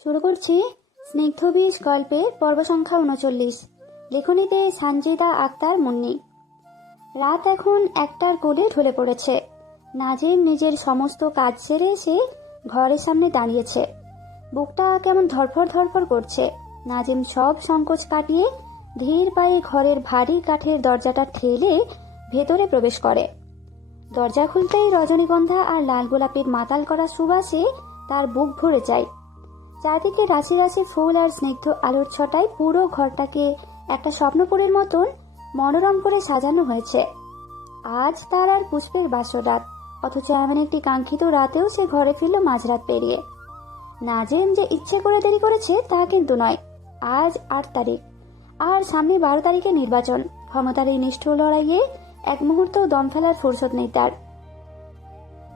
শুরু করছি স্নিগ্ধবীজ গল্পে পর্ব সংখ্যা ৩৯। লেখনীতে সানজিদা আক্তার মুন্নি। রাত এখন একটার কোলে ঢলে পড়েছে। নাজিম নিজের সমস্ত কাজ সেরে এসে ঘরের সামনে দাঁড়িয়েছে। বুকটা কেমন ধরফর ধরফর করছে। নাজিম সব সংকোচ কাটিয়ে ধীর পায়ে ঘরের ভারী কাঠের দরজাটা ঠেলে ভেতরে প্রবেশ করে। দরজা খুলতেই রজনীগন্ধা আর লাল গোলাপের মাতাল করা সুবাসে তার বুক ভরে যায়। চারদিকে রাশি রাশি ফুল আর স্নিগ্ধ আলোর ছটায় পুরো ঘরটাকে একটা স্বপ্নপুরীর মতন মনোরম করে সাজানো হয়েছে। আজ তার আর পুষ্পের বাসরাত, অথচ এমন একটি কাঙ্ক্ষিত রাতেও সে ঘরে ফিরল মাঝরাত পেরিয়ে। নাজিম যে ইচ্ছে করে দেরি করেছে তা কিন্তু নয়। আজ ৮ তারিখ, আর সামনে ১২ তারিখে নির্বাচন। ক্ষমতার এই নিষ্ঠুর লড়াইয়ে এক মুহূর্তও দম ফেলার ফুরসত নেই তার।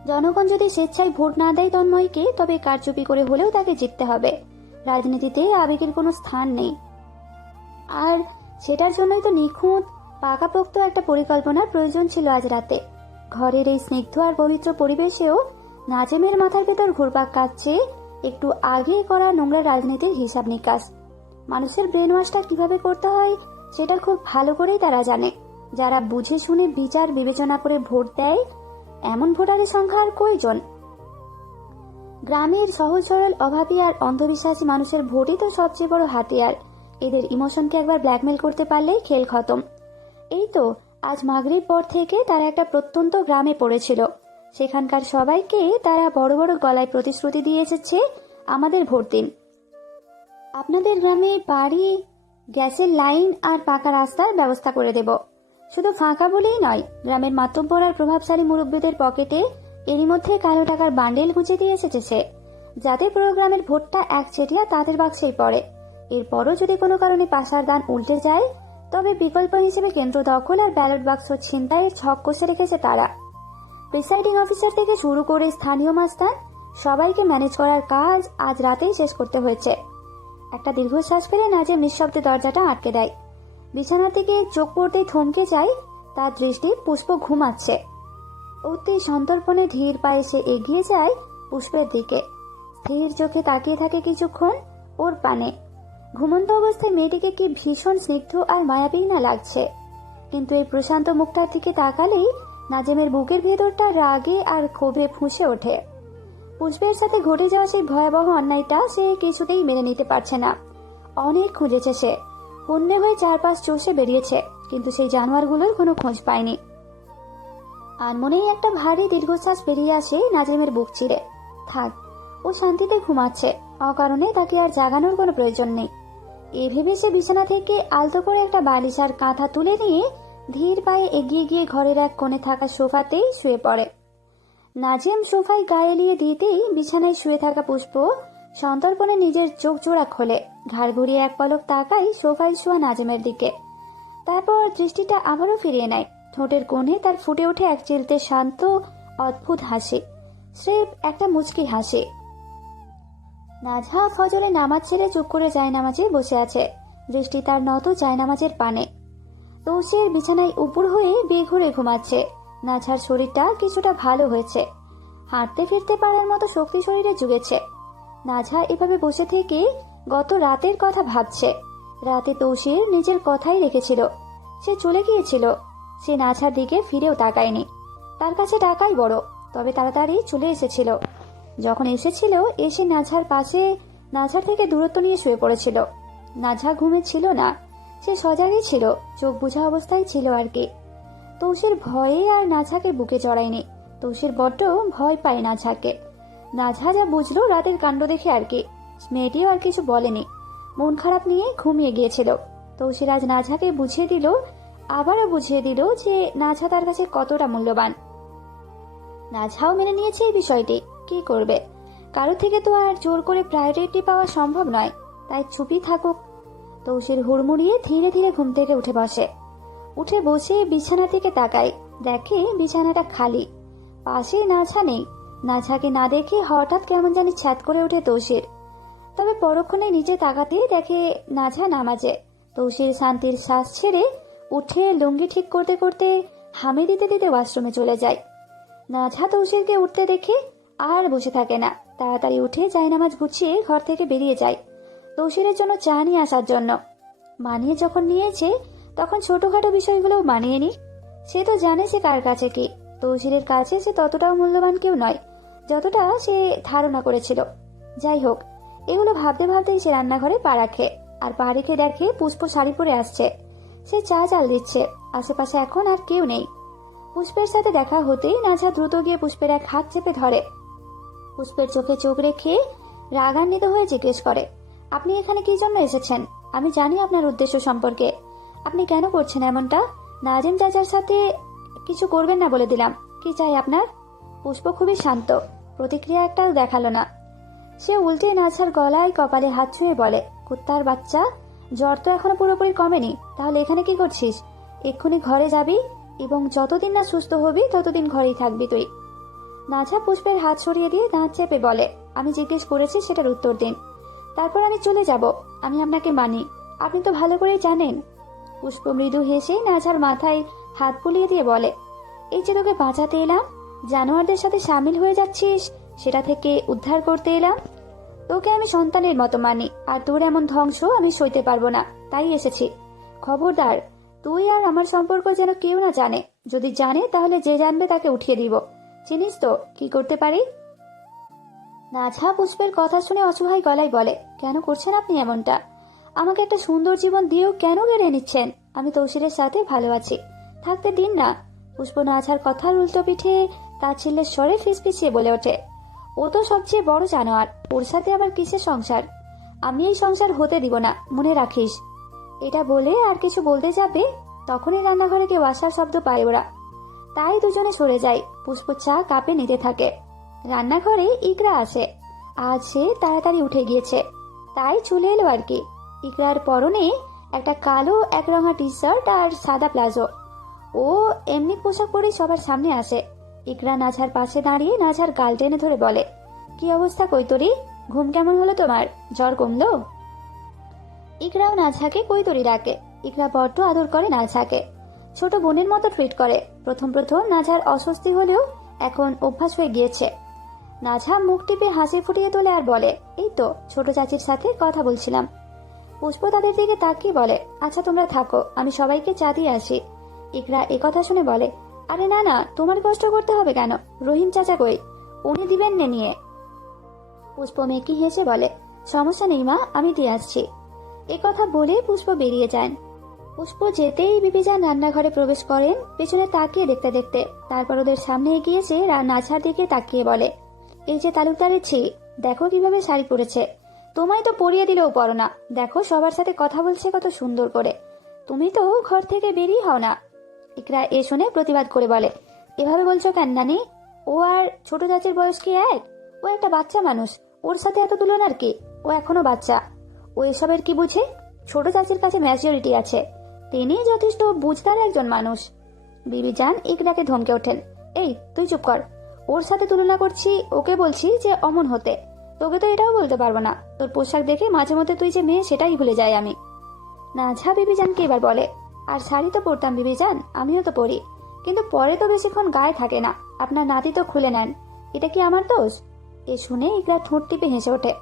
জনগণ যদি স্বেচ্ছায় ভোট না দেয় তন্ময়কে, তবে কারচুপি করে হলেও তাকে জিততে হবে। রাজনীতিতে আবেগের কোনো স্থান নেই, আর সেটার জন্যই তো নিখুঁত পাকাপোক্ত একটা পরিকল্পনার প্রয়োজন ছিল আজ রাতে। ঘরের এই স্নিগ্ধ আর পবিত্র পরিবেশেও নাজিমের মাথার ভেতর ঘুরপাক কাটছে একটু আগে করা নোংরা রাজনীতির হিসাব নিকাশ। মানুষের ব্রেন ওয়াশটা কিভাবে করতে হয় সেটা খুব ভালো করেই তারা জানে। যারা বুঝে শুনে বিচার বিবেচনা করে ভোট দেয়, এমন ভোটারের সংখ্যা আর কয়জন? গ্রামের সহজ সরল অভাবী আর অন্ধবিশ্বাসী মানুষের ভোটই তো সবচেয়ে বড় হাতিয়ার। এদের ইমোশনকে একবার ব্ল্যাকমেল করতে পারলেই খেল খতম। এই তো আজ মাগরিব পর থেকে তারা একটা প্রত্যন্ত গ্রামে পড়েছিল। সেখানকার সবাইকে তারা বড় বড় গলায় প্রতিশ্রুতি দিয়ে এসেছে, আমাদের ভোট দিন, আপনাদের গ্রামে বাড়ি, গ্যাসের লাইন আর পাকা রাস্তার ব্যবস্থা করে দেব। শুধু ফাঁকা বলেই নয়, গ্রামের মাতব্বর আর প্রভাবশালী মুরব্বীদের পকেটে এরই মধ্যে কালো টাকার বান্ডেল গুঁজে দিয়ে এসেছে সে, যাতে পুরো গ্রামের ভোটটা একচেটিয়া তাদের বাক্সেই পড়ে। এরপরও যদি কোনো কারণে পাশার দান উল্টে যায়, তবে বিকল্প হিসেবে কেন্দ্র দখল আর ব্যালট বাক্স ছিনতাইয়ের ছক কষে রেখেছে তারা। প্রিসাইডিং অফিসার থেকে শুরু করে স্থানীয় মাস্তান সবাইকে ম্যানেজ করার কাজ আজ রাতেই শেষ করতে হয়েছে। একটা দীর্ঘশ্বাস ফেলে নাজিম নিঃশব্দে দরজাটা আটকে দেয়। বিছানা থেকে চোখ পড়তেই থমকে যায়। তার দৃষ্টি পুষ্প ঘুমাচ্ছে। অতি সন্তর্পণে ধীর পায়ে সে এগিয়ে যায় পুষ্পের দিকে। স্থির চোখে তাকিয়ে থাকে কিছুক্ষণ ওর পানে। ঘুমন্ত অবস্থায় মেয়েটিকে কি ভীষণ স্নিগ্ধ আর মায়াবী না লাগছে। কিন্তু এই প্রশান্ত মুখটার দিকে তাকালেই নাজিমের বুকের ভেতরটা রাগে আর ক্ষোভে ফুঁসে ওঠে। পুষ্পের সাথে ঘটে যাওয়া সেই ভয়াবহ অন্যায়টা সে কিছুতেই মেনে নিতে পারছে না। অনেক খুঁজেছে সে, হন্যে হয়ে চারপাশ চষে বেরিয়েছে, কিন্তু সেই জানোয়ারগুলোর কোনো খোঁজ পায়নি। আর মনেই একটা ভারী দীর্ঘশ্বাস বেরিয়ে আসে নাজিমের বুক চিরে। থাক, ও শান্তিতে ঘুমাচ্ছে, অকারণে তাকে আর জাগানোর কোনো প্রয়োজন নেই। এ ভেবে সে বিছানা থেকে আলতো করে একটা বালিশ আর কাঁথা তুলে নিয়ে ধীর পায়ে এগিয়ে গিয়ে ঘরের এক কোণে থাকা সোফাতেই শুয়ে পড়ে। নাজিম সোফায় গায়ে এলিয়ে দিতেই বিছানায় শুয়ে থাকা পুষ্প সন্তর্পণে নিজের চোখ জোড়া খোলে। ঘাড় ঘুরিয়ে এক পলক তাকায় সোফায় শোয়া নাজিমের দিকে। তারপর দৃষ্টিটা আবারও ফিরিয়ে নেয়। ঠোঁটের কোণে তার ফুটে ওঠে এক চিলতে শান্ত অদ্ভুত হাসি, স্রেফ একটা মুচকি হাসি। নাজহা ফজরে নামাজ ছেড়ে চুপ করে জায়নামাজে বসে আছে। দৃষ্টি তার নত জায়নামাজের পানে। তৌসির বিছানায় উপর হয়ে বেঘুরে ঘুমাচ্ছে। নাজহার শরীরটা কিছুটা ভালো হয়েছে, হাঁটতে ফিরতে পারার মতো শক্তি শরীরে জুগেছে। নাজহা এভাবে বসে থেকে গত রাতের কথা ভাবছে। রাতে তৌসির নিজের কথাই রেখেছিল, সে চলে গিয়েছিল। সে নাজহার দিকে ফিরেও তাকায়নি। তার কাছে টাকাই বড়, তবে তাড়াতাড়ি চলে এসেছিল। যখন এসেছিল, এসে নাজহার পাশে নাজহার থেকে দূরত্ব নিয়ে শুয়ে পড়েছিল। নাজহা ঘুমে ছিল না, সে সজাগই ছিল, চোখ বুঝা অবস্থায় ছিল আর কি। তৌসির ভয়ে আর নাজহাকে বুকে জড়ায়নি। তৌসির বড্ড ভয় পায় নাজহাকে। নাজহা যা বুঝলো রাতের কাণ্ড দেখে আর কি। মেয়েটিও আর কিছু বলেনি, মন খারাপ নিয়ে ঘুমিয়ে গিয়েছিল। তৌসির আজ নাজহাকে বুঝিয়ে দিল, আবারও বুঝিয়ে দিল যে নাজহা তার কাছে কতটা মূল্যবান। নাজহাও মেনে নিয়েছে এই বিষয়টি। কি করবে, কারো থেকে তো আর জোর করে প্রায়োরিটি পাওয়া সম্ভব নয়, তাই চুপই থাকুক। তৌসির হুড়মুড়িয়ে ধীরে ধীরে ঘুম থেকে উঠে বসে। উঠে বসে বিছানা থেকে তাকায়, দেখে বিছানাটা খালি, পাশে নাজহা নেই। নাজহাকে না দেখে হঠাৎ কেমন জানি ছ্যাদ করে ওঠে তৌসির। তবে পরক্ষণে নিচে তাকাতে দেখে নাজহা নামাজে। তৌসির শান্তির শ্বাস ছেড়ে উঠে লুঙ্গি ঠিক করতে করতে হামি দিতে দিতে ওয়াশরুমে চলে যায়। নাজহা তৌসিরকে উঠতে দেখে আর বসে থাকে না, তাড়াতাড়ি উঠে জায়নামাজ গুছিয়ে ঘর থেকে বেরিয়ে যায় তৌসিরের জন্য চা নিয়ে আসার জন্য। মানিয়ে যখন নিয়েছে তখন ছোটখাটো বিষয়গুলোও মানিয়ে নি। সে তো জানে সে কার কাছে কি। তৌসিরের কাছে সে ততটাও মূল্যবান কেউ নয় যতটা সে ধারণা করেছিল। যাই হোক, এগুলো ভাবতে ভাবতেই সে রান্নাঘরে পা রাখে, আর পা রেখে দেখে পুষ্প শাড়ি পরে আসছে। সে চা চাল দিচ্ছে। আশেপাশে এখন আর কেউ নেই। পুষ্পের সাথে দেখা হতেই নাঝা দ্রুত গিয়ে পুষ্পের এক হাত চেপে ধরে। পুষ্পের চোখে চোখ রেখে রাগান্বিত হয়ে জিজ্ঞেস করে, আপনি এখানে কি জন্য এসেছেন? আমি জানি আপনার উদ্দেশ্য সম্পর্কে। আপনি কেন করছেন এমনটা? নাজিম চাচার সাথে কিছু করবেন না বলে দিলাম। কি চাই আপনার? পুষ্প খুবই শান্ত, প্রতিক্রিয়া একটাও দেখালো না। সে উল্টে নাঝার গলায় কপালে হাত ছুঁয়ে বলে, কুত্তার বাচ্চা, জ্বর তো এখনো পুরোপুরি কমেনি, তাহলে এখানে কি করছিস? এক্ষুনি ঘরে যাবি এবং যতদিন না সুস্থ হবি ততদিন ঘরেই থাকবি তুই। নাঝা পুষ্পের হাত সরিয়ে দিয়ে দাঁত চেপে বলে, আমি জিজ্ঞেস করেছি সেটার উত্তর দিন, তারপর আমি চলে যাব। আমি আপনাকে মানি, আপনি তো ভালো করেই জানেন। পুষ্প মৃদু হেসে নাঝার মাথায় হাত বুলিয়ে দিয়ে বলে, এই যে তোকে বাঁচাতে এলাম, জানোয়ারদের সাথে সামিল হয়ে যাচ্ছিস সেটা থেকে উদ্ধার করতে এলাম। তোকে আমি সন্তানের মতো মানি, আর তোর এমন ধ্বংস আমি সইতে পারবো না, তাই এসেছি। খবরদার, তুই আর আমার সম্পর্ক যেন কেউ না জানে। যদি জানে তাহলে যে জানবে তাকে উঠিয়ে দিব। চিনিস তো কি করতে পারি? নাঝা পুষ্পের কথা শুনে অসহায় গলায় বলে, কেন করছেন আপনি এমনটা? আমাকে একটা সুন্দর জীবন দিয়েও কেন কেড়ে নিচ্ছেন? আমি তৌসিরের সাথে ভালো আছি, থাকতে দিন না। পুষ্প নাঝার কথার উল্টো পিঠে তাচ্ছিল্যের স্বরে ফিসফিসিয়ে বলে ওঠে, ও তো সবচেয়ে বড় জানোয়ার, ওর সাথে আবার কিসের সংসার? আমি এই সংসার হতে দিব না, মনে রাখিস। এটা বলে আর কিছু বলতে যাবে তখনই রান্নাঘরে কেউ আসার শব্দ পায় ওরা। তাই দুজনে সরে যায়। পুষ্প চা কাপে নিতে থাকে। রান্নাঘরে ইকরা আসে। আজ সে তাড়াতাড়ি উঠে গিয়েছে, তাই চলে এলো আর কি। ইকরার পরনে একটা কালো একরঙা টি শার্ট আর সাদা প্লাজো। ও এমনি পোশাক পরে সবার সামনে আসে। ইকরা নাঝার পাশে দাঁড়িয়ে নাঝার গাল টেনে ধরে বলে, কি অবস্থা কৈতরি? ঘুম কেমন হলো তোমার? জ্বর কমলো? ইকরাও নাঝাকে কৈতরি ডাকে। ইকরা বড্ড আদর করে নাঝাকে, ছোট বোনের মতো ট্রিট করে। প্রথম প্রথম নাঝার অস্বস্তি হলেও এখন অভ্যাস হয়ে গিয়েছে। নাঝা মুখ টিপে হাসি ফুটিয়ে তোলে আর বলে, এই তো ছোট চাচির সাথে কথা বলছিলাম। পুষ্প তাদের দিকে তাকিয়ে বলে, আচ্ছা তোমরা থাকো, আমি সবাইকে চা দিয়ে আসি। ইকরা একথা শুনে বলে, আরে না না, তোমার কষ্ট করতে হবে কেন? রহিম চাচা কই? উনি দিবেন নে নিয়ে। পুষ্প মেকি হেসে বলে, সমস্যা নেই মা, আমি দিয়ে আসছি। একথা বলে পুষ্প বেরিয়ে যান। পুষ্প যেতেই বিবিজান রান্নাঘরে প্রবেশ করেন, পেছনে তাকিয়ে দেখতে দেখতে। তারপর ওদের সামনে এগিয়েছে নাঝার দিকে তাকিয়ে বলে, এই যে তালুকদারের ছি, দেখো কিভাবে শাড়ি পরেছে। তোমায় তো পরিয়ে দিলেও পরো না। দেখো সবার সাথে কথা বলছে কত সুন্দর করে। তুমি তো ঘর থেকে বেরিয়ে হও না। ইকরা এ শুনে প্রতিবাদ করে বলে, এভাবে বলছো কেন নানি? ও আর ছোট চাচির বয়স কি এক? ও একটা বাচ্চা মানুষ, ওর সাথে এত তুলনার কি? ও এখনো বাচ্চা, ও এসবের কি বুঝে? ছোট চাচির কাছে ম্যাচিউরিটি আছে, তিনি যথেষ্ট বুঝদার একজন মানুষ। বিবিজান ইকরাকে ধমকে ওঠেন, এই তুই চুপ কর। ওর সাথে তুলনা করছি, ওকে বলছি যে অমন হতে। তোকে তো এটাও বলতে পারবো না, তোর পোশাক দেখে মাঝে মধ্যে তুই যে মেয়ে সেটাই ভুলে যাই আমি। নাঝা বিবিজানকে এবার বলে, আর শাড়ি তো পরতাম বিবিজান, আমিও তো পরি, কিন্তু পরে তো বেশিক্ষণ গায়ে থাকে না। আপনার নাতি তো খুলে নেন, এটা কি আমার দোষ? এ শুনে ইকরা ঠোঁট টিপে হেসে ওঠে।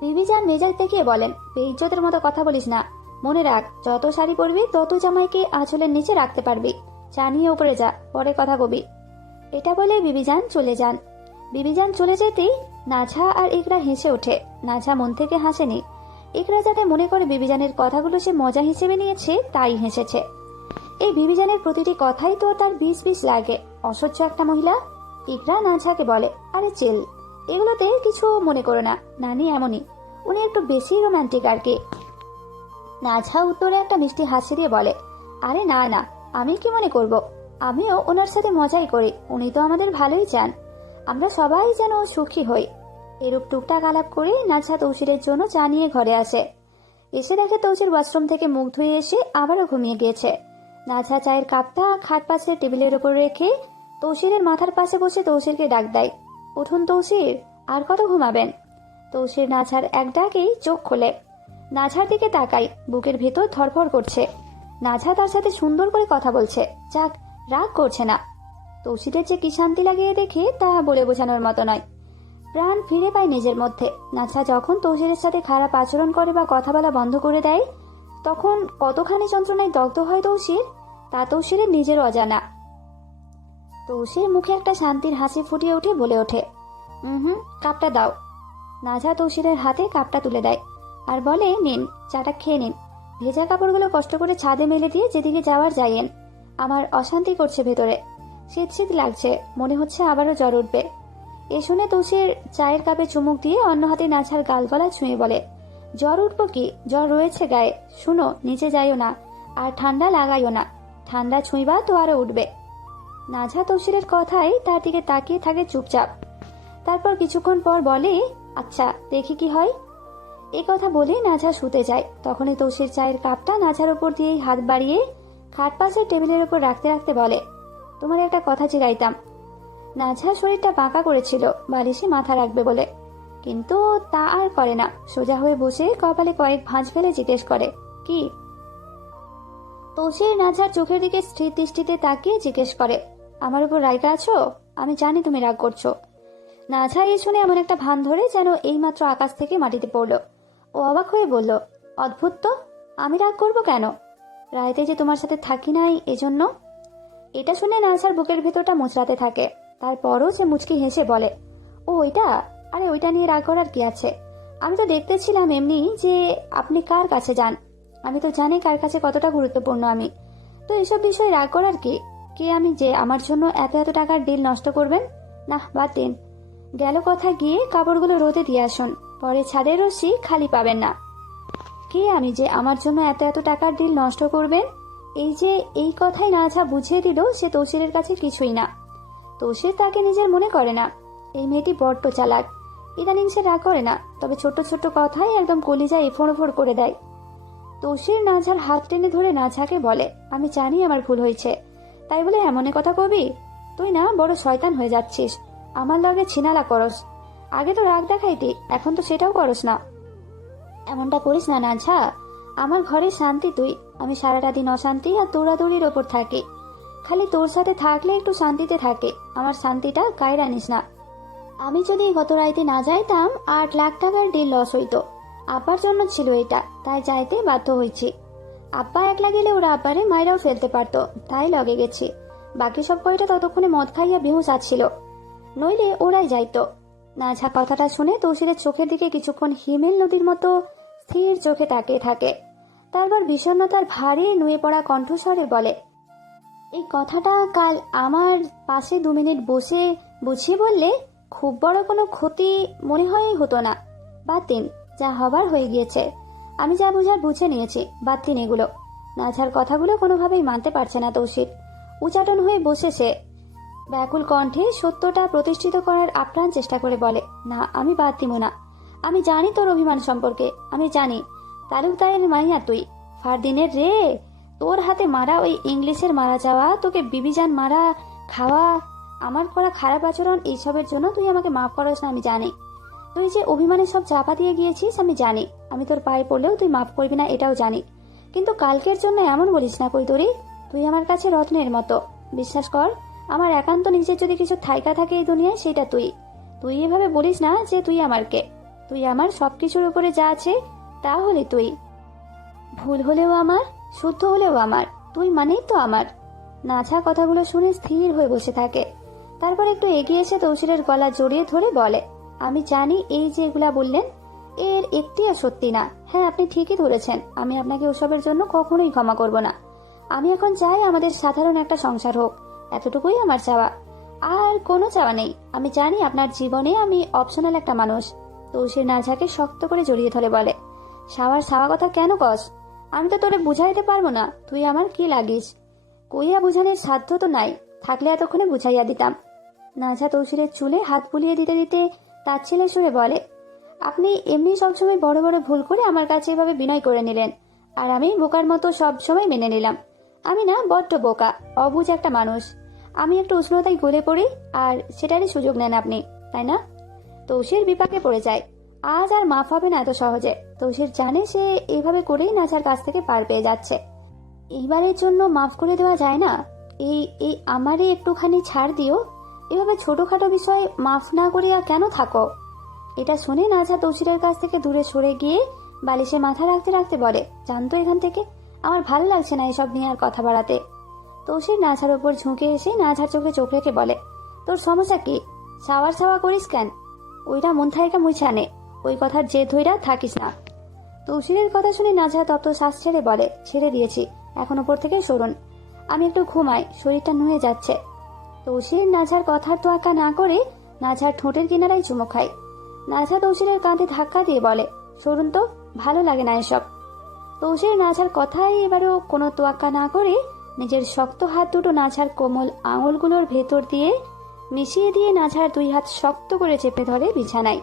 বিবিজান মেজাজ দেখিয়ে বলেন, বেইজ্জতের মতো কথা বলিস না। মনে রাখ, যত শাড়ি পরবি তত জামাইকে আঁচলের নিচে রাখতে পারবি। চা নিয়ে উপরে যা, পরে কথা কবি। এটা বলে বিবিজান চলে যান। বিবিজান চলে যেতেই নাঝা আর ইকরা হেসে ওঠে। নাঝা মন থেকে হাসেনি। ইকরা যাতে মনে করে বিবিজানের কথাগুলো সে মজা হিসেবে নিয়েছে তাই হেসেছে। এই বিবিজানের প্রতিটি কথাই তো তার বিষ বিষ লাগে। অসহ্য একটা মহিলা। ইকরা নাঝাকে বলে, আরে চিল, এগুলোতে কিছু মনে করো না, নানি এমনই, উনি একটু বেশি রোমান্টিক আর কি। নাঝা উত্তরে একটা মিষ্টি হাসি দিয়ে বলে, আরে না না, আমি কি মনে করব? আমিও ওনার সাথে মজাই করি, উনি তো আমাদের ভালোই চান, আমরা সবাই যেন সুখী হই। এরূপ টুকটাক আলাপ করে নাঝা তৌসিরের জন্য চা নিয়ে ঘরে আসে। এসে দেখে তৌসির ওয়াশরুম থেকে মুখ ধুয়ে এসে আবারও ঘুমিয়ে গিয়েছে। নাঝা চায়ের কাপটা খাট পাশে টেবিলের উপর রেখে তৌসিরের মাথার পাশে বসে তৌসিরকে ডাক দেয়, উঠুন তৌসির, আর কত ঘুমাবেন? তৌসির নাঝার এক ডাকেই চোখ খোলে। নাঝার দিকে তাকাই, বুকের ভেতর ধরফর করছে। নাঝা তার সাথে সুন্দর করে কথা বলছে, যাক, রাগ করছে না। তৌসিরের যে কি শান্তি লাগে দেখে তা বলে বোঝানোর মতো নয়। প্রাণ ফিরে পায় নিজের মধ্যে। নাছা যখন তৌসিরের সাথে খারাপ আচরণ করে বা কথা বলা বন্ধ করে দেয়, তখন কতখানি যন্ত্রণায় দগ্ধ হয় তৌসির, তা তৌসিরের নিজেরও অজানা। তৌসির মুখে একটা শান্তির হাসি ফুটিয়ে উঠে বলে ওঠে, কাপটা দাও। নাজা তৌসিরের হাতে কাপটা তুলে দেয় আর বলে, নিন, চাটা খেয়ে নিন। ভেজা কাপড়গুলো কষ্ট করে ছাদে মেলে দিয়ে যেদিকে যাওয়ার যাইয়েন। আমার অশান্তি করছে ভেতরে, শীত শীত লাগছে, মনে হচ্ছে আবারও জ্বর উঠবে। এ শুনে তৌসির চায়ের কাপে চুমুক দিয়ে অন্য হাতে নাছার গাল গলা ছুঁয়ে বলে, জ্বর উঠবো কি, জ্বর রয়েছে গায়ে। শুনো, নিচে যাইও না, আর ঠান্ডা লাগাইও না, ঠান্ডা ছুঁইবা তো আরো উঠবে। নাঝা তৌসিরের কথায় তার দিকে তাকিয়ে থাকে চুপচাপ। তারপর কিছুক্ষণ পর বলে, আচ্ছা দেখি কি হয়। এই কথা বলে নাঝা শুতে যায়। তখনই তৌসির চায়ের কাপটা নাঝার ওপর দিয়েই হাত বাড়িয়ে খাট পাশের টেবিলের ওপর রাখতে রাখতে বলে, তোমার একটা কথা জিগাইতাম। নাঝা শরীরটা বাঁকা করেছিল বালিশে মাথা রাখবে বলে, কিন্তু তা আর করে না। সোজা হয়ে বসে কপালে কয়েক ভাঁজ ফেলে জিজ্ঞেস করে, কি? তৌসির নাঝার চোখের দিকে স্থির দৃষ্টিতে তাকিয়ে জিজ্ঞেস করে, আমার উপর রাগা আছো? আমি জানি তুমি রাগ করছো। নাঝা এই শুনে এমন একটা ভান ধরে যেন এইমাত্র আকাশ থেকে মাটিতে পড়লো। ও অবাক হয়ে বলল, অদ্ভুত তো, আমি রাগ করবো কেন? রাইতে যে তোমার সাথে থাকি নাই এজন্য। এটা শুনে নাঝার বুকের ভেতরটা মুচড়াতে থাকে। তারপরও সে মুচকি হেসে বলে, ও ওইটা? আরে ওইটা নিয়ে রাগ করার কি আছে? আমি তো দেখতেছিলাম এমনি যে আপনি কার কাছে যান। আমি তো জানি কার কাছে কতটা গুরুত্বপূর্ণ আমি। তো এসব বিষয়ে রাগ করার কি? কে আমি যে আমার জন্য এত এত টাকার ডিল নষ্ট করবেন? না, বাদ দিন। গেল কথা, গিয়ে কাপড়গুলো রোদে দিয়ে আসুন, পরে ছাদের রশি খালি পাবেন না। কে আমি যে আমার জন্য এত এত টাকার ডিল নষ্ট করবেন? এই কথাই নাঝা বুঝিয়ে দিল সে তৌসিরের কাছে কিছুই না। তৌসির তাকে নিজের মনে করে না। এই মেয়েটি বড্ড চালাক। ইদানিং সে রাগ করে না, তবে ছোট্ট ছোট্ট কথাই একদম কলিজায় ফোড় করে দেয়। তৌসির নাঝার হাত টেনে ধরে নাঝাকে বলে, আমি জানি আমার ভুল হয়েছে, তাই বলে এমন কথা কবি? তুই না বড় শয়তান হয়ে যাচ্ছিস, আমার লগে ছিনালা করস। আগে তো রাগ দেখাইতি, এখন তো সেটাও করস না। এমনটা করিস না নাঝা, আমার ঘরে শান্তি তুই। আমি সারাটা দিন অশান্তি আর দৌড়াদৌড়ির ওপর থাকি। খালি তোর সাথে থাকলে একটু শান্তিতে থাকে, আমার শান্তিটা গায়ে আনিস না। আমি যদি গত রাইতে না যাইতাম 8 লাখ টাকার ডিল লস হইতো। আব্বার জন্য ছিল এটা, তাই যাইতে বাধ্য হয়েছি। আব্বা একলা গেলে ওরা আব্বারে মায়েরাও ফেলতে পারতো, তাই লগে গেছি। বাকি সব কয়টা ততক্ষণে মদ খাইয়া বেহুশ আছিল, নইলে ওরাই যাইতো। নাঝা কথাটা শুনে তৌসিরের চোখের দিকে কিছুক্ষণ হিমেল নদীর মতো স্থির চোখে তাকিয়ে থাকে। তারপর বিষণ্ণতার ভারী নুয়ে পড়া কণ্ঠস্বরে বলে, এই কথাটা কাল আমার পাশে 2 মিনিট বসে বুঝিয়ে বললে খুব বড় কোনো ক্ষতি মনে হয় হতো না। বাদ দিন, যা হবার হয়ে গিয়েছে। আমি যা বুঝার বুঝে নিয়েছি, বাদ দিন এগুলো। নাঝার কথাগুলো কোনোভাবেই মানতে পারছে না তৌসির। উচাটন হয়ে বসে সে ব্যাকুল কণ্ঠে সত্যটা প্রতিষ্ঠিত করার আপ্রাণ চেষ্টা করে বলে, না, আমি বাদ দিব না। আমি জানি তোর অভিমান সম্পর্কে, আমি জানি। তালুকদারের মাইয়া তুই, ফারদিনের রে। তোর হাতে মারা ওই ইংলিশের মারা যাওয়া, তোকে বিবিজান মারা খাওয়া, আমার করা খারাপ আচরণ, এইসবের জন্য তুই আমাকে মাফ করিস না, আমি জানি। তুই যে অভিমানে সব চাপা দিয়ে গিয়েছিস আমি জানি। আমি তোর পায়ে পড়লেও তুই মাফ করবি না এটাও জানি। কিন্তু কালকের জন্য এমন বলিস না কৈতরি। তুই আমার কাছে রত্নের মতো। বিশ্বাস কর, আমার একান্ত নিজের যদি কিছু থাইকা থাকে এই দুনিয়ায়, সেটা তুই। তুই এভাবে বলিস না যে তুই আমার কে। তুই আমার সবকিছুর উপরে যা আছে তা হলে তুই। ভুল হলেও আমার, শুদ্ধ হলেও আমার, তুই মানেই তো আমার। নাঝা কথাগুলো শুনে স্থির হয়ে বসে থাকে। তারপর একটু এগিয়ে এসে তৌসিরের গলা জড়িয়ে ধরে বলে, আমি জানি এই যে এগুলা বললেন এর একটিও সত্যি না। হ্যাঁ, আপনি ঠিকই ধরেছেন। আমি আপনাকে ওসবের জন্য কখনোই ক্ষমা করব না। আমি এখন চাই আমাদের সাধারণ একটা সংসার হোক, এতটুকুই আমার চাওয়া। আর কোনো চাওয়া নেই। আমি জানি আপনার জীবনে আমি অপশনাল একটা মানুষ। তৌসির নাঝাকে শক্ত করে জড়িয়ে ধরে বলে, সাওয়ার কথা কেন কস? আমি তো তোরে বুঝাইতে পারবো না তুই আমার কি লাগিস। কইয়া বুঝানোর সাধ্য তো নাই, থাকলে এতক্ষণে বুঝাইয়া দিতাম। নাঝা তৌসিরের চুলে হাত বুলিয়ে দিতে দিতে তার ছেলে সুরে বলে, আপনি এমনি সবসময় বড় বড় ভুল করে আমার কাছে এভাবে বিনয় করে নিলেন, আর আমি বোকার মতো সবসময় মেনে নিলাম। আমি না বড্ড বোকা, অবুঝ একটা মানুষ। আমি একটু উষ্ণতায় গলে পড়ি, আর সেটারই সুযোগ নেন আপনি, তাই না? তৌসির বিপাকে পড়ে যায়। আজ আর মাফ হবে না এত সহজে। তৌসির জানে সে এইভাবে করেই নাঝার কাছ থেকে পার পেয়ে যাচ্ছে। এইবারের জন্য মাফ করে দেওয়া যায় না? আমারে একটুখানি ছাড় দিও। এভাবে ছোটখাটো বিষয় মাফ না করিয়া কেন থাকো? এটা শুনে নাজা তৌসিরের কাছ থেকে দূরে সরে গিয়ে বালিশে মাথা রাখতে রাখতে বলে, জানতো এখান থেকে, আমার ভালো লাগছে না এসব নিয়ে আর কথা বাড়াতে। তৌসির নাঝার ওপর ঝুঁকে এসে নাঝার চোখে চোখ রেখে বলে, তোর সমস্যা কি? সাওয়া করিস কেন? ওইটা মন থেকে মুছে আনে, ওই কথার জেদ ধইরা থাকিস না। তৌসিরের কথা শুনে নাঝা তপ্ত শ্বাস ছেড়ে বলে, ছেড়ে দিয়েছি, এখন ওপর থেকে সরুন, আমি একটু ঘুমাই, শরীরটা নুয়ে যাচ্ছে। তৌসির নাঝার কথার তোয়াক্কা না করে নাঝার ঠোঁটের কিনারাই চুমো খায়। নাঝা তৌসিরের কাঁধে ধাক্কা দিয়ে বলে, সরুন তো, ভালো লাগে না এসব। তৌসির নাঝার কথায় এবারও কোনো তোয়াক্কা না করে নিজের শক্ত হাত দুটো নাঝার কোমল আঙুলগুলোর ভেতর দিয়ে মিশিয়ে দিয়ে নাঝার দুই হাত শক্ত করে চেপে ধরে বিছানায়।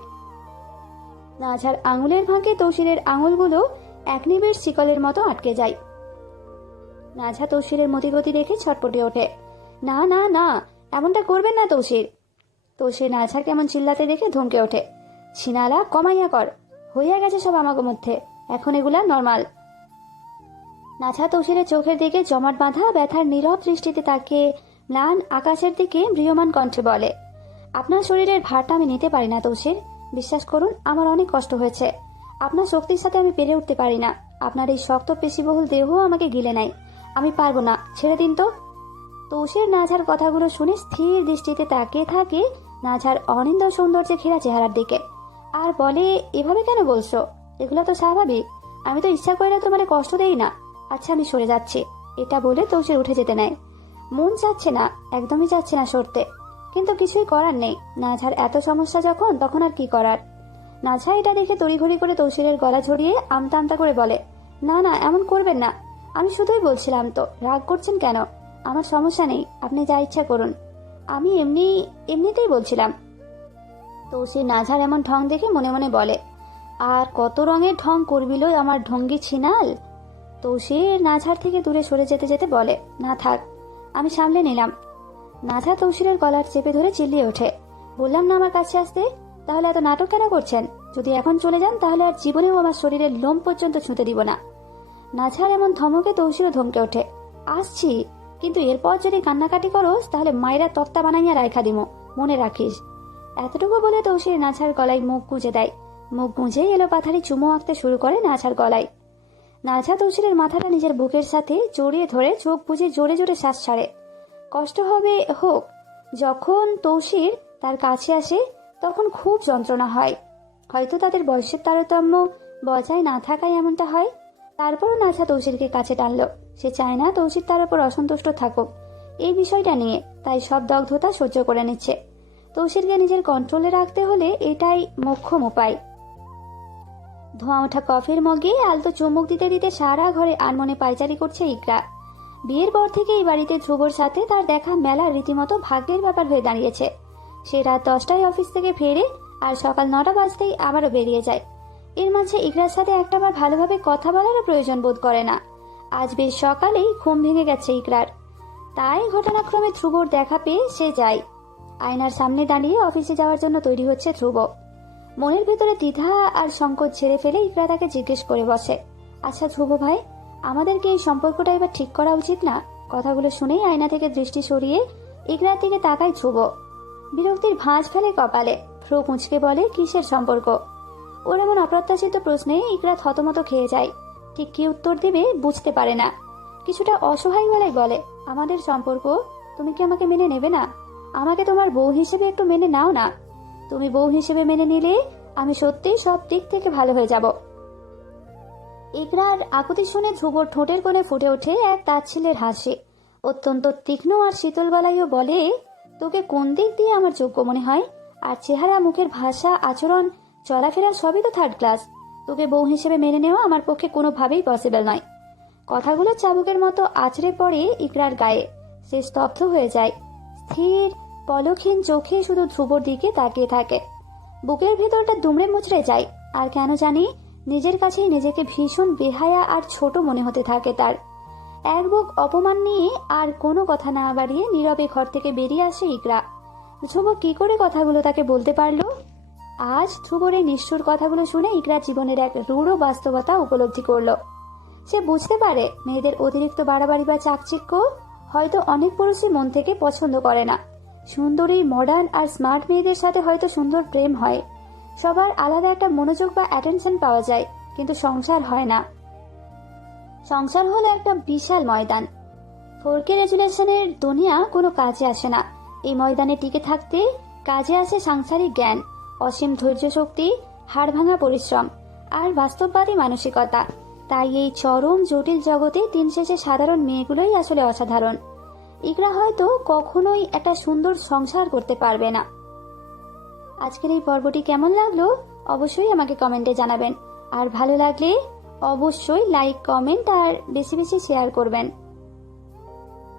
নাঝার আঙুলের ফাঁকে তৌসিরের আঙুলগুলো এক নিবিড় শিকলের মতো আটকে যায়। নাঝা তৌসিরের মতিগতি দেখে ছটপটে ওঠে, না না না, এমনটা করবেন না তৌসির। তৌসির নাঝার কেমন চিল্লাতে দেখে ধমকে ওঠে, ছিনালা কমাইয়া কর, হইয়া গেছে সব আমাগো মধ্যে, এখন এগুলা নর্মাল। নাঝা তৌসিরের চোখের দিকে জমাট বাঁধা ব্যথার নীরব দৃষ্টিতে তাকিয়ে ম্লান আকাশের দিকে ম্রিয়মান কণ্ঠে বলে, আপনার শরীরের ভারটা আমি নিতে পারি না তৌসির, বিশ্বাস করুন আমার অনেক কষ্ট হয়েছে, আপনার শক্তির সাথে আমি পেরে উঠতে পারি না, আপনার এই শক্ত পেশিবহুল দেহ আমাকে গিলে নেয়, আমি পারবো না, ছেড়ে দিন তো। তৌসির নাঝার কথাগুলো শুনে স্থির দৃষ্টিতে তাকিয়ে থাকে নাঝার অনিন্দ সৌন্দর্যে ঘেরা চেহারার দিকে, আর বলে, এভাবে কেন বলছো? এগুলো তো স্বাভাবিক, আমি তো ইচ্ছা করে তোমার কষ্ট দেই না, আচ্ছা আমি সরে যাচ্ছি। এটা বলে তৌসির উঠে যেতে নেয়। মন চাচ্ছে না, একদমই চাচ্ছে না সরতে, কিন্তু কিছুই করার নেই, নাঝার এত সমস্যা যখন, তখন আর কি করার। নাঝা এটা দেখে তড়িঘড়ি করে তৌসিরের গলা ঝরিয়ে আমতা আমতা করে বলে, না না, এমন করবেন না, আমি শুধুই বলছিলাম, তো রাগ করছেন কেন? আমার সমস্যা নেই, আপনি যা ইচ্ছা করুন, আমি এমনিতেই বলছিলাম। তৌসির নাঝার এমন ঢং দেখে মনে মনে বলে, আর কত রঙের ঢং করবিল আমার ঢঙ্গি ছিনাল। তৌসির নাঝার থেকে দূরে সরে যেতে যেতে বলে, না থাক, আমি সামলে নিলাম। নাঝা তৌসিরের গলার চেপে ধরে চিল্লিয়ে ওঠে, বললাম না আমার কাছে আসতে, তাহলে এত নাটক কেন করছেন? যদি এখন চলে যান তাহলে আর জীবনেও আমার শরীরের লোম পর্যন্ত ছুঁতে দিব না। নাঝার এমন ধমকে তৌসিরও ধমকে ওঠে, আসছি, কিন্তু এরপর যদি কান্নাকাটি করোস তাহলে মায়েরা তক্তা বানাইয়া রাখা দিমো, মনে রাখিস। এতটুকু বলে তৌসির নাঝার গলায় মুখ গুঁজে দেয়। মুখ গুঁজেই এলো পাথারি চুমো আঁকতে শুরু করে নাঝার গলায়। নাঝা তৌসিরের মাথাটা নিজের বুকের সাথে জড়িয়ে ধরে চোখ বুঝে জোরে জোরে শ্বাস ছাড়ে। কষ্ট হবে হোক, যখন তৌসির তার কাছে আসে তখন খুব যন্ত্রণা হয়। হয়তো তাদের বয়সের তারতম্য বজায় না থাকায় এমনটা হয়। তারপরও নাঝা তৌসিরকে কাছে টানলো। সে চায় না তৌসির তার উপর অসন্তুষ্ট থাকুক এই বিষয়টা নিয়ে, তাই সব দগ্ধতা সহ্য করে নিচ্ছে। তৌসিরকে নিজের কন্ট্রোলে রাখতে হলে এটাই মোক্ষম উপায়। ধোঁয়া ওঠা কফির মগে আলতো চুমুক দিতে দিতে সারা ঘরে আনমনে পায়চারি করছে ইকরা। বিয়ের পর থেকে এই বাড়িতে ধ্রুবর সাথে তার দেখা মেলা রীতিমতো ভাগ্যের ব্যাপার হয়ে দাঁড়িয়েছে। সে রাত 10টায় অফিস থেকে ফেরে আর সকাল 9টা বাজতেই আবারও বেরিয়ে যায়। এর মাঝে ইকরার সাথে একটাবার ভালোভাবে কথা বলারও প্রয়োজন বোধ করে না। আজ বেশ সকালেই ঘুম ভেঙে গেছে ইকরার, তাই ঘটনাক্রমে ধ্রুবর দেখা পেয়ে সে যায়। আয়নার সামনে দাঁড়িয়ে অফিসে যাওয়ার জন্য তৈরি হচ্ছে ধ্রুব। মনের ভেতরে দ্বিধা আর সংকোচ ঝেড়ে ফেলে ইকরা তাকে জিজ্ঞেস করে বসে, আচ্ছা ধ্রুব ভাই, আমাদেরকে এই সম্পর্কটা এবার ঠিক করা উচিত না? কথাগুলো শুনেই আয়না থেকে দৃষ্টি সরিয়ে ইকরার দিকে তাকায় ধ্রুব। বিরক্তির ভাঁজ ফেলে কপালে, ভ্রু কুঁচকে বলে, কিসের সম্পর্ক? ওর এমন অপ্রত্যাশিত প্রশ্নে ইকরা থতমত খেয়ে যায়। ঠিক কি উত্তর দেবে বুঝতে পারে না। কিছুটা অসহায় গলায় বলে, আমাদের সম্পর্ক? তুমি কি আমাকে মেনে নেবে না? আমাকে তোমার বউ হিসেবে একটু মেনে নাও না। তুমি বউ হিসেবে মেনে নিলে আমি সত্যিই সব দিক থেকে ভালো হয়ে যাব। ইকরার আকুতি শুনে ধ্রুবর ঠোঁটের কোণে ফুটে ওঠে এক তাচ্ছিল্যের হাসি। অত্যন্ত তীক্ষ্ণ আর শীতল গলায়ও বলে, তোকে কোন দিক দিয়ে আমার যোগ্য মনে হয়? আর চেহারা, মুখের ভাষা, আচরণ, চলাফেরা সবই তো থার্ড ক্লাস। তোকে বউ হিসেবে মেনে নেওয়া আমার পক্ষে কোনোভাবেই পসিবল নয়। কথাগুলো চাবুকের মতো আছড়ে পড়ে ইকরার গায়ে। সে স্তব্ধ হয়ে যায়, স্থির পলকহীন চোখে শুধু ধ্রুবর দিকে তাকিয়ে থাকে। বুকের ভেতরটা দুমড়ে মুচড়ে যায়, আর কেন জানি নিজের কাছেই নিজেকে ভীষণ বেহায়া আর ছোট মনে হতে থাকে তার। এক বুক অপমান নিয়ে আর কোনো কথা না বাড়িয়ে নীরবে ঘর থেকে বেরিয়ে আসে ইকরা। ধ্রুব কি করে কথাগুলো তাকে বলতে পারলো? আজ ধ্রুবর এই নিষ্ঠুর কথাগুলো শুনে ইকরা জীবনের এক রূঢ় বাস্তবতা উপলব্ধি করলো। সে বুঝতে পারে মেয়েদের অতিরিক্ত বাড়াবাড়ি বা চাকচিক্য হয়তো অনেক পুরুষই মন থেকে পছন্দ করে না। সুন্দরী, মডার্ন আর স্মার্ট মেয়েদের সাথে হয়তো সুন্দর প্রেম হয়, সবার আলাদা একটা মনোযোগ বা অ্যাটেনশন পাওয়া যায়, কিন্তু সংসার হয় না। সংসার হলো একটা বিশাল ময়দান। 4K রেজুলেশনের দুনিয়া কোনো কাজে আসে না। এই ময়দানে টিকে থাকতে কাজে আসে সাংসারিক জ্ঞান, অসীম ধৈর্য শক্তি, হাড়ভাঙা পরিশ্রম আর বাস্তববাদী মানসিকতা। তাই এই চরম জটিল জগতে দিন শেষে সাধারণ মেয়েগুলোই আসলে অসাধারণ। ইকরা হয়তো কখনোই একটা সুন্দর সংসার করতে পারবে না। আজকের এই পর্বটি কেমন লাগলো অবশ্যই আমাকে কমেন্টে জানাবেন, আর ভালো লাগলে অবশ্যই লাইক, কমেন্ট আর বেশি বেশি শেয়ার করবেন।